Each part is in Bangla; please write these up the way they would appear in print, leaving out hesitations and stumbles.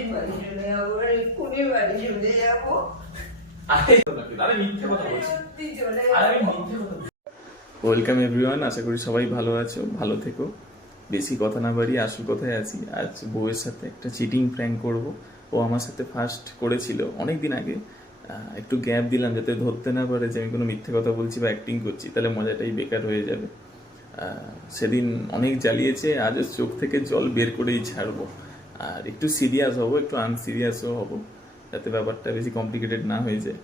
এক্ষুনি বাড়ি চলে যাবো, আর এক্ষুনি বাড়ি চলে যাবো। সত্যি চলে যাবো। ওয়েলকাম এভরিওয়ান, আশা করি সবাই ভালো আছো, ভালো থেকো। বেশি কথা না বাড়িয়ে আসল কথায় আছি। আজ বউয়ের সাথে একটা চিটিং প্র্যাঙ্ক করব। ও আমার সাথে ফার্স্ট করেছিল অনেক দিন আগে। একটু গ্যাপ দিলাম যাতে ধরতে না পারে যে আমি কোনো মিথ্যে কথা বলছি বা অ্যাক্টিং করছি, তাহলে মজাটাই বেকার হয়ে যাবে। সেদিন অনেক জ্বালিয়েছে, আজ ওর চোখ থেকে জল বের করেই ছাড়বো। আর একটু সিরিয়াস হব, একটু আনসিরিয়াসও হব, যাতে ব্যাপারটা বেশি কমপ্লিকেটেড না হয়ে যায়।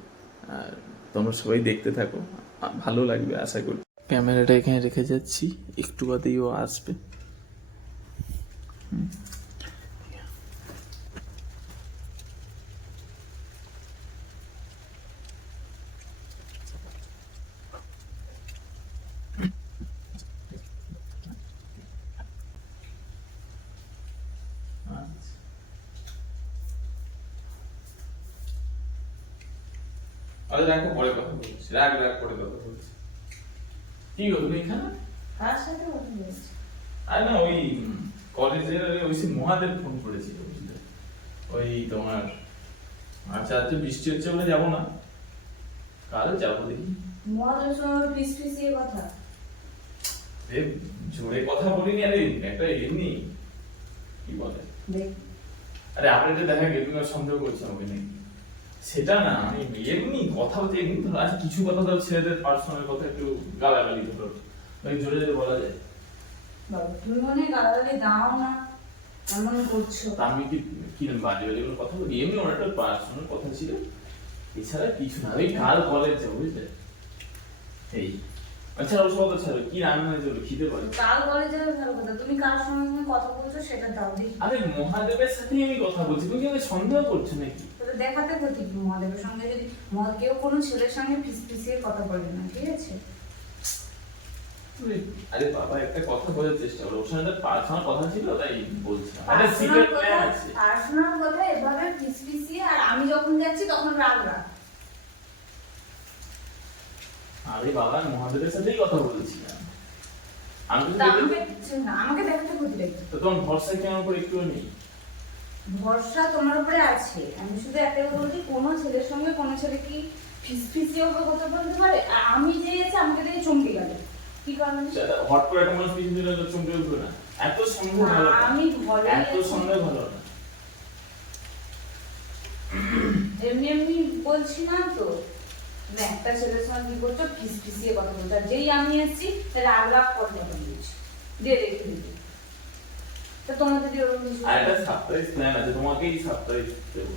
আর তোমরা সবাই দেখতে থাকো, ভালো লাগবে আশা করি। ক্যামেরাটা এখানে রেখে যাচ্ছি, একটু বাদেই ও আসবে। আরে রাখো, পরে কথা বলছি। রাখ পরে কথা বলছি। কি গো তুমি এখানে? কার সাথে কথা বলছি? আরে না, ওই কলেজের ওই সে মহাদেব ফোন করেছিল, বুঝলে? ওই তোমার আচ্ছা আজকে বৃষ্টি হচ্ছে বলে যাবো না, কাল যাবো দেখি। মহাদেবের সঙ্গে পিস পিসিয়ে কথা। জোরে কথা বলিনি, আরে একটা এমনি কি বলে, দেখ আরে আপনাদের দেখা গেল তুমি সন্দেহ করছো আমাকে নাকি? সেটা না, আমি এমনি কথা বলতে এমনি ধরো, আচ্ছা কিছু কথা ধরো ছেলেদের পার্সোনাল কথা একটু গালাগালি ধরো, ওই জোরে জোরে বলা যায়। বাবা তুমি মনে হয় গালাগালি দাও না, এমন করছো। তা আমি কি কি বাজে বাজে কোনো কথা বলি? এমনি ওর একটা পার্সোনাল কথা ছিল, এছাড়া কিছু না। ওই কাল কলেজ যাবো, বুঝলে? এই আচ্ছা ওসব কথা ছাড়ো, কি রান্না হয়েছে বলো, খিদে পারে। কাল কলেজে ভালো কথা, তুমি কার সঙ্গে কথা বলছো সেটা দাও দেখি। আরে মহাদেবের সাথেই আমি কথা বলছি, তুমি কি আমাকে সন্দেহ করছো নাকি? তাহলে দেখাতে ক্ষতি কি? মহাদেবের সঙ্গে যদি কেউ কোনো ছেলের সঙ্গে পিস পিসিয়ে কথা বলে না, ঠিক আছে? আরে বাবা একটা কথা বোঝার চেষ্টা করো, ওর সঙ্গে পার্সোনাল কথা ছিল তাই বলছিলাম। একটা সিক্রেট প্ল্যান আছে। পার্সোনাল কথা এভাবে পিস পিসিয়ে, আর আমি যখন যাচ্ছি তখন রাগ রাগ। আরে বাবা মহাদেবের সাথেই কথা বলছিলাম আমি তো। আমাকে দেখাতে ক্ষতি রেখে তো তোমার ভরসা কি আমার উপর একটুও নেই? ভরসা তোমার উপরে আছে। আমি শুধু একটাই কথা বলছি, কোনো ছেলের সঙ্গে কোনো ছেলে কি ফিসফিসিয়ে কথা বলতে পারে? আর আমি যে এসে আমাকে দেখে চমকে গেল, কি কারণে? হট করে একটা মানুষ পিছন দিলে চমকে উঠবে না? এত সন্দেহ ভালো না, আমি ঘরে এত সন্দেহ ভালো না। এমনি এমনি বলছি না তো, তুমি একটা ছেলের সঙ্গে কি করছো, ফিসফিসিয়ে কথা বলছো। আর যেই আমি এসেছি রাগ রাগ কথা বলছি, দিয়ে দেখে দিবি। তো তোমার যদি ওরকম কিছু আর একটা সারপ্রাইজ প্ল্যান আছে, তোমাকেই সারপ্রাইজ দেবো।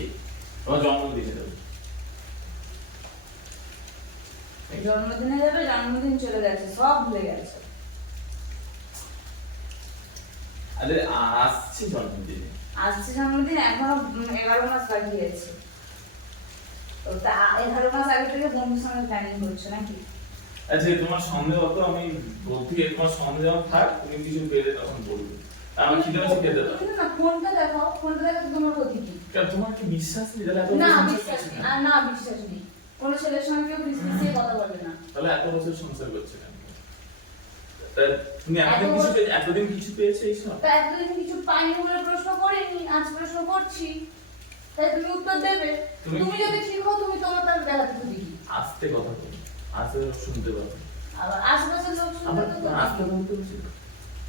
এই তোমার জন্মদিনে দেবো। জন্মদিনে যাবে, জন্মদিন চলে গেছে, সব ভুলে গেছে। আরে আসছে জন্মদিনে, আসছে জন্মদিন, এখনো 11 মাস বাকি আছে। তো তা 11 মাস আগে থেকে বন্ধুর সঙ্গে প্ল্যানিং করছো নাকি? আচ্ছা তোমার সন্দেহ তো আমি বলতে গিয়ে তোমার সন্দেহ থাক, তুমি কিছু পেলে তখন বলবে। আমার খিদে পাচ্ছে, খেতে দাও। না ফোনটা দেখাও, ফোনটা দেখাতে তোমার ক্ষতি কি? কারণ তোমার কি বিশ্বাস নেই? তাহলে এত না বছর বিশ্বাস সংসার নেই, আর না বিশ্বাস নেই। কোনো ছেলের সঙ্গে কেউ ফিসফিসিয়ে কথা বলে না। তাহলে এত বছর সংসার করছে কেন? তা তুমি এতদিন কিছু পেয়েছো এইসব? তা এতদিন কিছু পাইনি বলে প্রশ্ন করিনি, আজ প্রশ্ন করছি, তাই তুমি উত্তর দেবে। তুমি যদি ঠিক হও, তুমি তোমার তার দেখাতে ক্ষতি কি? আস্তে কথা বলো, আস্তে শুনতে পাবে। আবার আশেপাশের লোক শুনবে তো আস্তে বলতে বলছি।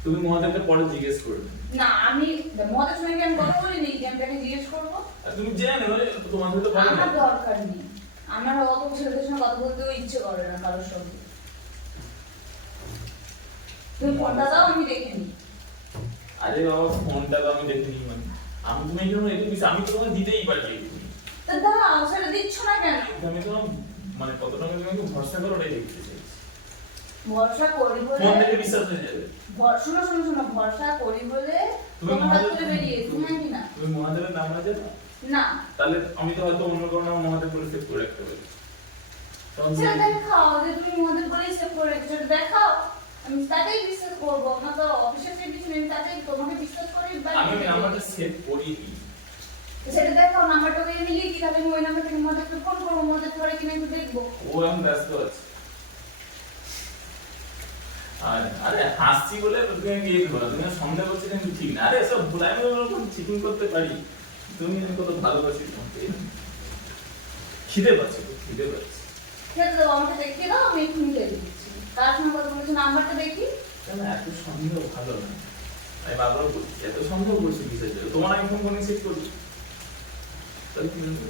তুমি মহাদেবকে পরে জিজ্ঞেস করবে। না, আমি মদের সঙ্গে আমি কথা বলিনি, আমি তাকে জিজ্ঞেস করবো। আর তুমি জেনে তোমাদের তো বলে আমার দরকার নেই, আমার অত ছেলেদের সঙ্গে কথা বলতেও ইচ্ছে করে না কারোর সঙ্গে। তুমি ফোনটা দাও, আমি দেখে নিই। আরে বাবা ফোনটা তো আমি দেখে নিই, মানে আমি তোমায় কেন একটু কিছু আমি তো তোমাকে দিতেই পারি। তা দাও, সেটা দিচ্ছ না কেন? আমি তো মানে কতটা তুমি আমাকে ভরসা করো ওটাই দেখতে চাই। ভরসা করি বলে ফোন থেকে বিশ্বাস হয়ে যাবে। শোনো শোনো শোনো, ভরসা করি বলে তোমার হাত থেকে বেরিয়েছি, হ্যাঁ কি না? তুমি মহাদেবের নাম আছে না, তাহলে আমি তো হয়তো অন্য কোনো নাম মহাদেব বলে সেভ করে রাখতে পারি। সেটা দেখাও যে তুমি মদের বলেই সেভ করে রেখেছো, সেটা দেখাও। আমি তাকেই বিশ্বাস করবো, আপনার তো অফিসের কিছু নেই, তাকেই তোমাকে বিশ্বাস করি। আমি নাম্বারটা সেভ করিনি। সেটা দেখাও, নাম্বারটা ওই মিলিয়ে কি, তাহলে আমি ওই নাম্বার থেকে মদেরকে ফোন করবো, মদের ধরে কিনা একটু দেখবো। ও আমি ব্যস্ত আছে। আরে আরে হাসছি বলে তুমি আমি ইয়ে করো, তুমি সন্দেহ করছো কিন্তু ঠিক না। আরে সব ভুলাই আমি চিটিং করতে পারি, তুমি আমি কত ভালোবাসি তোমাকে। খিদে পাচ্ছে, খিদে পাচ্ছে। খেতে দাও, আমাকে দেখিয়ে দাও, আমি এক্ষুনি খেতে দিচ্ছি। কার সঙ্গে কথা বলেছো নাম্বারটা দেখি। কেন এত সন্দেহ ভালো না? আমি বারবার বলছি এত সন্দেহ করছি কিসের জন্য? তোমার আমি ফোন করে চেক করবো তাহলে কি জানবো?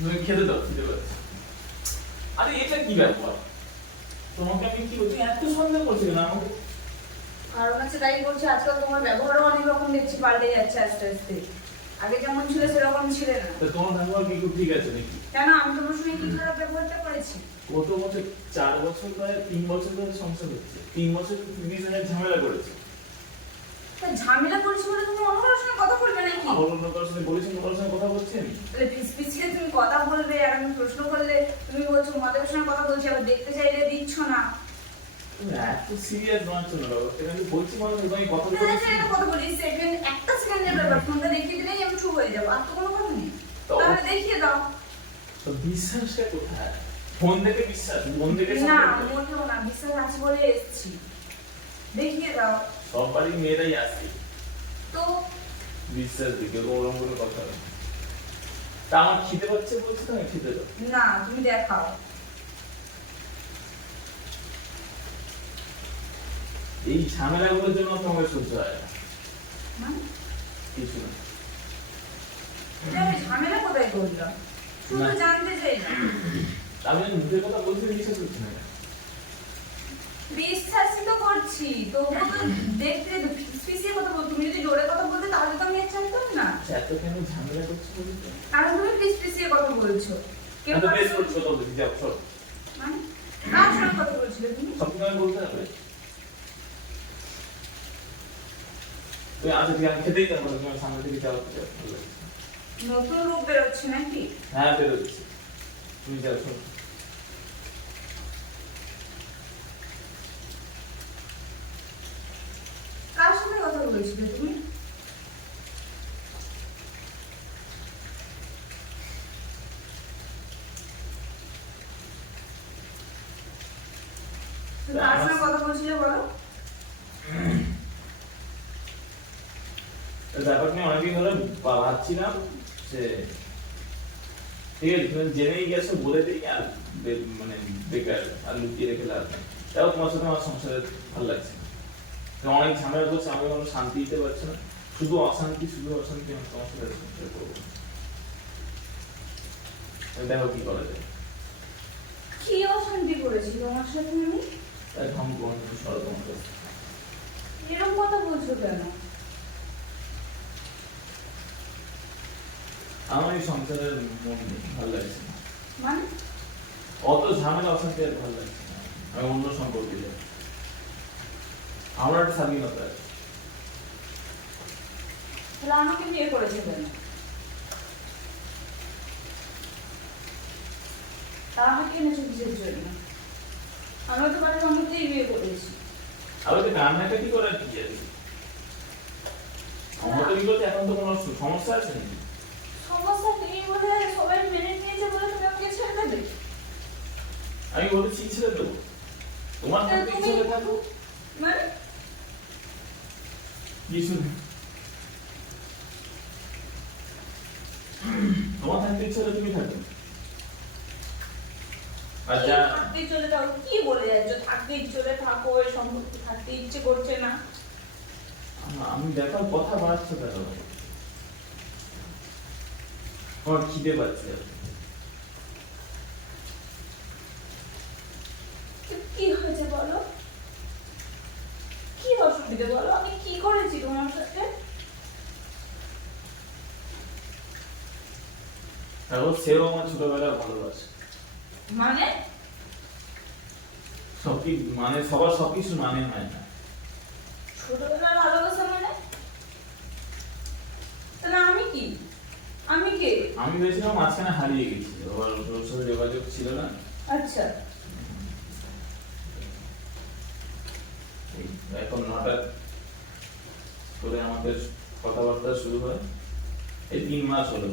তুমি খেতে দাও, খিদে পাচ্ছে। আরে এটা কি ব্যাপার? তোমাকে আমি কি বলছি, এত সন্দেহ করছি না আমাকে? কারণ আছে তাই বলছি, আজকাল তোমার ব্যবহারও অনেক রকম দেখছি পাল্টে যাচ্ছে আস্তে আস্তে। আগে যেমন ছিল সেরকম ছিল না। তো তোমার ব্যবহার কি খুব ঠিক আছে নাকি? কেন, আমি তোমার সঙ্গে কি খারাপ ব্যবহারটা করেছি? কত বছর, 4 বছর প্রায় 3 বছর ধরে সংসার হচ্ছে, 3 বছর দুজনের ঝামেলা করেছে। তা ঝামেলা করেছি বলে তুমি অন্য কারোর সঙ্গে কথা বলবে নাকি? আমার অন্য কারোর সঙ্গে বলেছেন, কারোর সঙ্গে কথা বলছেন? তাহলে ফিসফিসিয়ে তুমি কথা বলবে, আর আমি প্রশ্ন করলে তুমি বলছো মাদের সঙ্গে কথা বলছি, আবার দেখতে চাইলে দিচ্ছ না। তুমি এত সিরিয়াস মানছো না বাবা, আমি বলছি মানে আমি কথা তাহলে বলছি। একটা কথা বলি, সেকেন্ড একটা সেকেন্ডের ব্যাপার, ফোনটা দেখিয়ে দিলেই আমি চুপ হয়ে যাবো, আর তো কোনো কথা নেই। তাহলে দেখিয়ে দাও। তো বিশ্বাসটা কোথায়? ফোন থেকে বিশ্বাস, ফোন থেকে না, সম্পর্ক। মোটেও না, বিশ্বাস আছে বলে এসেছি। দেখিয়ে দাও। সব বাড়ির মেয়েরাই আসে তো বিশ্বাস দিকে, ওরকম কোনো কথা নেই। তা আমার খিদে পাচ্ছে বলছি, তো আমি খেতে দাও। না, তুমি দেখাও। এই ঝামেলাগুলোর জন্য তোমাকে সহ্য হয় না। মানে কিছু না। এটা আমি ঝামেলা কোথায় করলাম? শুধু না। জানতে চাইলাম। আমি মুখের কথা বলতে বিশ্বাস করছি না। বিশ্বাসই তো করছি, তবুও তো দেখতে ফিসফিসিয়ে কথা বল। তুমি যদি জোরে কথা বলতে তাহলে তো আমি আর চাইতাম না। এত কেন ঝামেলা করছো বলতে? কারণ তুমি ফিসফিসিয়ে কথা বলছো। কেউ এত বেশ কারোর- করছো তো বলছি, যাও সব। মানে কার সঙ্গে কথা বলছিলে তুমি? সব কিছু আমি বলতে হবে। তুমি আজ থেকে আমি খেতেই যাবো না, তোমার সামনে থেকে যাও, যাও, ভালো লাগছে। নতুন রূপ বেরোচ্ছে নাকি? হ্যাঁ বেরোচ্ছি, তুমি যাও সব। কার সঙ্গে কথা বলছিলে তুমি? তুমি কার সঙ্গে কথা বলছিলে বলো? ব্যাপার নিয়ে অনেকদিন ধরে ভাবছিলাম যে ঠিক আছে, তুমি জেনেই গেছো, বলে দিই আর মানে বেকার আর লুকিয়ে রেখে লাভ নেই। তাও তোমার সাথে আমার সংসারে ভালো লাগছে না। তো অনেক ঝামেলা করছে, আমি কোনো শান্তি দিতে পারছি না, শুধু অশান্তি, শুধু অশান্তি। আমি তোমার সাথে সংসার করবো না। দেখো কি করা যায়। কি অশান্তি করেছি তোমার সাথে আমি? তাই ঢং করুন সরো তোমার কাছে। এরকম কথা বলছো কেন? আমার এই সংসারের মন নেই, ভালো লাগছে না। মানে অত ঝামেলা অশান্তি আর ভালো লাগছে না। আমি অন্য সম্পর্কে যাই, আমার একটা স্বাধীনতা আছে। তাহলে আমাকে বিয়ে করেছে কেন? তা আমাকে এনেছো কিসের জন্য? আমি তো বাড়ির সম্মতিই বিয়ে করেছি। আবার তো কান্নাকাটি করার কি আছে? আমার তো কি বলতে এখন তো কোনো সমস্যা আছে নাকি? সমস্যা তুমি বলে সবাই মেনে নিয়েছে বলে তুমি আমাকে ছেড়ে দেবে? আমি বলেছি ছেড়ে দেবো, তোমার তা থাকতে ইচ্ছে তুমি- হলে থাকো। মানে কিছু না। তোমার থাকতে ইচ্ছে হলে তুমি থাকো। আর যা থাকতেই চলে যাও, কি বলে যাচ্ছ? থাকতেই চলে থাকো, এই সম্পর্কে থাকতে ইচ্ছে করছে না। আমি দেখার কথা বাড়াচ্ছ কেন? আমার খিদে পাচ্ছে। কি হয়েছে বলো? কি অসুবিধা বলো? আমি কি করেছি তোমার সাথে? এখন সেও আমার ছোটবেলার ভালোবাসে। মানে মানে সবার সবকিছু মানে হয় না। ছোটবেলার ভালোবাসা মানে? তাহলে আমি কি? আমি কে? আমি ভেবেছিলাম মাঝখানে হারিয়ে গেছি, ওর সাথে যোগাযোগ ছিল না। আচ্ছা, এই এখন হঠাৎ করে আমাদের কথাবার্তা শুরু হয়। এই 3 মাস হলো।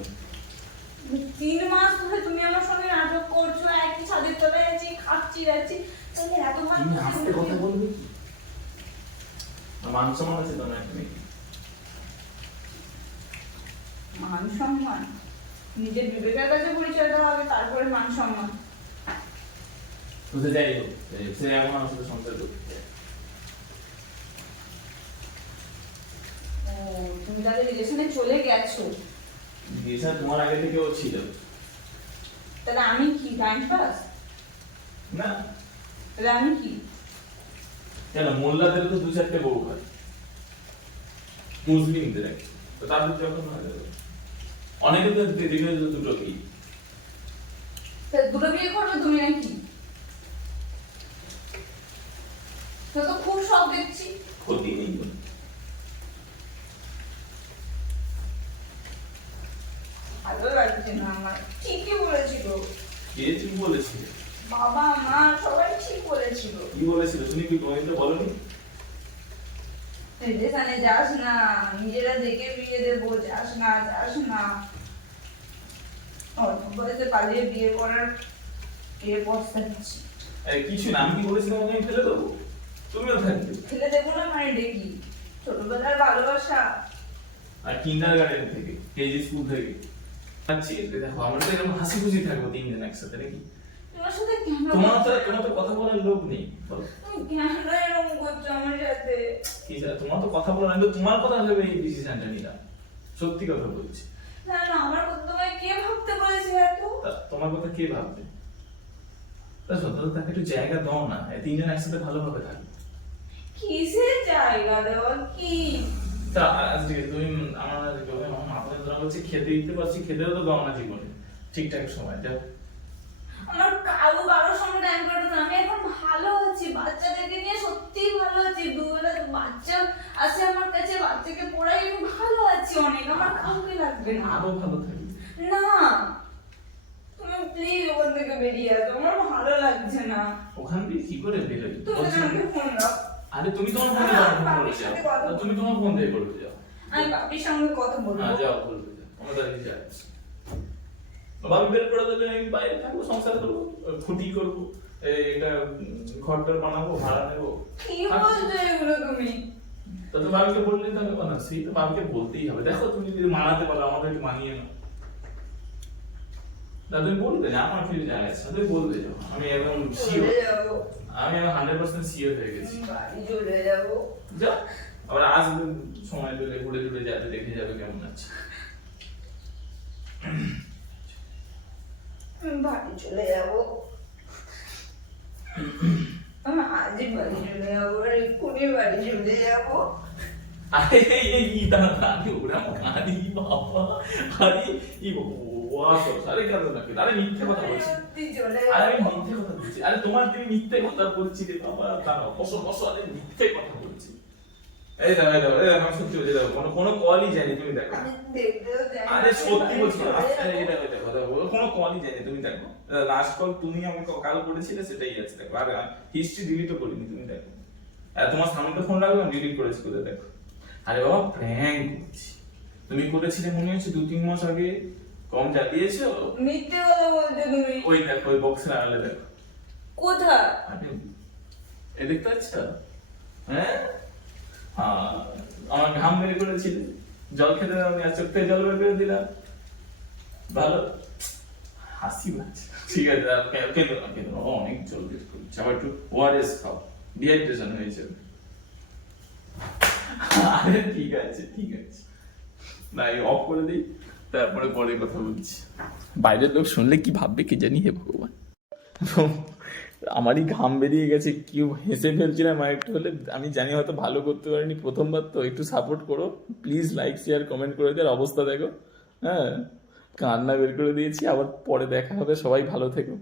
3 মাস ধরে তুমি আমার সঙ্গে নাটক করছো, একই ছাদের তলায় আছি, খাচ্ছি যাচ্ছি, তাহলে এত ভালো তুমি আস্তে কথা বলবে কি? মান সম্মান আছে তোমার একটা নাকি? মান সম্মান নিজের বিবেকের কাছে পরিচয় দেওয়া হবে, তারপরে মান সম্মান। তো যাই হোক, সে এমন আমার সাথে সংসার করতে চায়। ও, তুমি তাহলে রিলেশনে চলে গেছো। রিলেশন তোমার আগে থেকে ও ছিল তাহলে আমি কি টাইম পাস? না? তাহলে আমি কি? কেন মোল্লাদের তো 2-4টে বউ হয়, মুসলিমদের আর কি। তো তাদের যখন হয় অনেকে তো দেখে দুটো কি দুটো বিয়ে করবে তুমি নাকি? তো তো খুব শখ দেখছি। ক্ষতি নেই কোনো। ভালো লাগছে না আমার। ঠিকই বলেছিল কে ঠিক বলেছিল? বাবা মা সবাই ঠিক বলেছিল। কি বলেছিল শুনি, কি তুমি তো বলনি? রিলেশনে যাস না, নিজেরা দেখে বিয়ে দেবো, যাস না যাস না। অল্প বয়সে পালিয়ে বিয়ে করার পস্তাচ্ছি। কিছু না, আমি কি বলেছিলাম আমি ফেলে দেবো? তুমিও থাকবে। ফেলে দেবো না মানে ডেকি, ছোটবেলার ভালোবাসা। আর কিন্ডার গার্ডেন থেকে, কেজি স্কুল থেকে আচ্ছা দেখো, আমরা তো এরকম হাসি খুশি থাকবো 3 জন একসাথে নাকি? তোমার সাথে কেন? তোমার তো কথা বলার লোক নেই, বলো। তুমি কেন এরকম করছো আমার সাথে? কি জানো, তোমার তো কথা বলার, আমি তো তোমার কথা ভেবে এই ডিসিশনটা নিলাম, সত্যি কথা বলছি। না না, আমার কথা তোমায় কে ভাবতে বলেছে এত? তোমার কথা কে ভাববে? তা সত্য তো তাকে একটু জায়গা দাও না, 3 জন একসাথে ভালোভাবে থাকবে। কিসের জায়গা দেওয়া কি? তা আজকে তুমি আমার মাথা যন্ত্রণা করছে, খেতে দিতে পারছি, খেতেও তো দাও না জীবনে ঠিকঠাক সময়। যাও, আমার কারোর সঙ্গে টাইম কাটাতো না। আমি এখন ভালো আছি, বাচ্চাদেরকে নিয়ে সত্যিই ভালো আছি। দুবেলা বাচ্চা আছে আমার কাছে, বাচ্চাকে পড়াই, আমি ভালো আছি অনেক। আমার কাউকে লাগবে না। আরো ভালো থাকবে। না, তুমি প্লিজ ওখান থেকে বেরিয়ে আসো, আমার ভালো লাগছে না। ওখান থেকে কি করে বেরোবে? তুমি আমাকে ফোন দাও। আরে তুমি তোমার ফোনে যাও, তুমি তোমার ফোন দিয়ে করবে, যাও। আমি বাপির সঙ্গে কথা বলবো। হ্যাঁ যাও, বলবে যাও, আমার দাঁড়িয়ে যাও। বাবু বের করে দেবে, আমি বাইরে থাকবো, সংসার করবো, ফুটি করবো, এটা ঘরটার বানাবো, ভাড়া নেবো। কি বলছো এগুলো তুমি? তা তো বাবিকে বললে তো আমি বানাচ্ছি, তো বাবিকে বলতেই হবে। দেখো তুমি যদি মানাতে পারো, আমাদের একটু মানিয়ে নাও। তা তুমি বলবে যে আমার ফিরে যায়, তুমি বলবে যাও, আমি একদম শিওর, চলে যাবো, আমি 100% শিওর হয়ে গেছি। বাড়ি চলে যাবো। যাও, আবার আসবে সময় পেলে, ঘুরে ঘুরে যাবে, দেখে যাবে কেমন আছে। বাড়ি চলে যাবো, আমি আজই বাড়ি চলে যাবো, আর এক্ষুনি বাড়ি চলে যাবো। আরে এই দাঁড়ানি ওরা কানি বাবা, আরে এই আরে কেন নাকি? আরে মিথ্যে কথা বলছি, সত্যি চলে আরে আমি যাবো। মিথ্যে কথা বলছি। আরে তোমার তুমি মিথ্যে কথা বলছি রে বাবা, দাঁড়াও, বসো বসো, আরে মিথ্যে কথা বলছি। এই দাও, আমি সত্যি বলছি, দেখো কোনো কলই যায়নি, তুমি দেখো। আমি দেখতেও চাই না। আরে সত্যি বলছি, চলে আরে যাবো। এই দেখো কোনো কলই যায়নি, তুমি দেখো। লাস্ট কল তুমি আমাকে কাল করেছিলে, সেটাই আছে দেখো। আর হিস্ট্রি ডিলিটও করিনি, তুমি দেখো। আর তোমার সামনে তো ফোন রাখলাম, ডিলিট করেছি, কোথায় দেখো। আরে বাবা প্র্যাঙ্ক করছি, তুমি করেছিলে মনে হচ্ছে 2-3 মাস আগে, কম চালিয়েছো। মিথ্যে কথা বলছো তুমি। ওই দেখো, ওই বক্সের আড়ালে দেখো। কোথায়? আরে এ দেখতে পাচ্ছ? হ্যাঁ, আমার ঘাম বের করেছিলে, জল খেতে দাও, আর চোখ থেকে জল বের করে দিলাম। ভালো হাসি পাচ্ছে, ঠিক আছে। আর কেন না, কেন না, অনেক জল বের করছে, আবার একটু ওআরএস খাও, ডিহাইড্রেশন হয়েছে। আরে ঠিক আছে ঠিক আছে, না অফ করে দিই, তারপরে পরে কথা বলছি। বাইরের লোক শুনলে কি ভাববে কি জানি, হে ভগবান। আমারই ঘাম বেরিয়ে গেছে, কেউ হেসে ফেলছিলাম আর একটু হলে। আমি জানি হয়তো ভালো করতে পারিনি, প্রথমবার তো, একটু সাপোর্ট করো প্লিজ, লাইক শেয়ার কমেন্ট করে দেওয়ার অবস্থা দেখো। হ্যাঁ, কান্না বের করে দিয়েছি, আবার পরে দেখা হবে, সবাই ভালো থেকো।